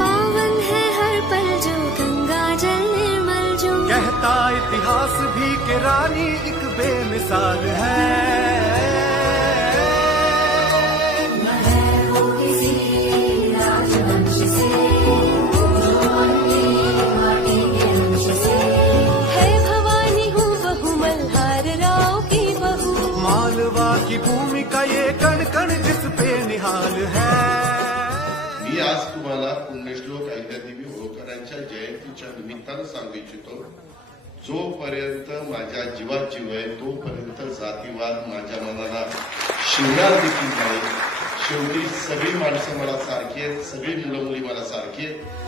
पावन है हर पल गंगा जल निर्मल कहता इतिहास भी के रानी एक बेमिसाल है। मालवा की भूमि का ये कण कण जिस पे निहाल है। मी आज तुम्हाला पुण्यश्लोक अहिल्यादेवी होळकरांच्या जयंतीच्या निमित्तानं सांगू इच्छितो. जोपर्यंत माझ्या जीवात जीव आहे तोपर्यंत जातीवाद माझ्या मनाला शिवणार देखील नाही. शेवटी सगळी माणसं मला सारखी आहेत सगळी मुलं मुली मला सारखी आहेत.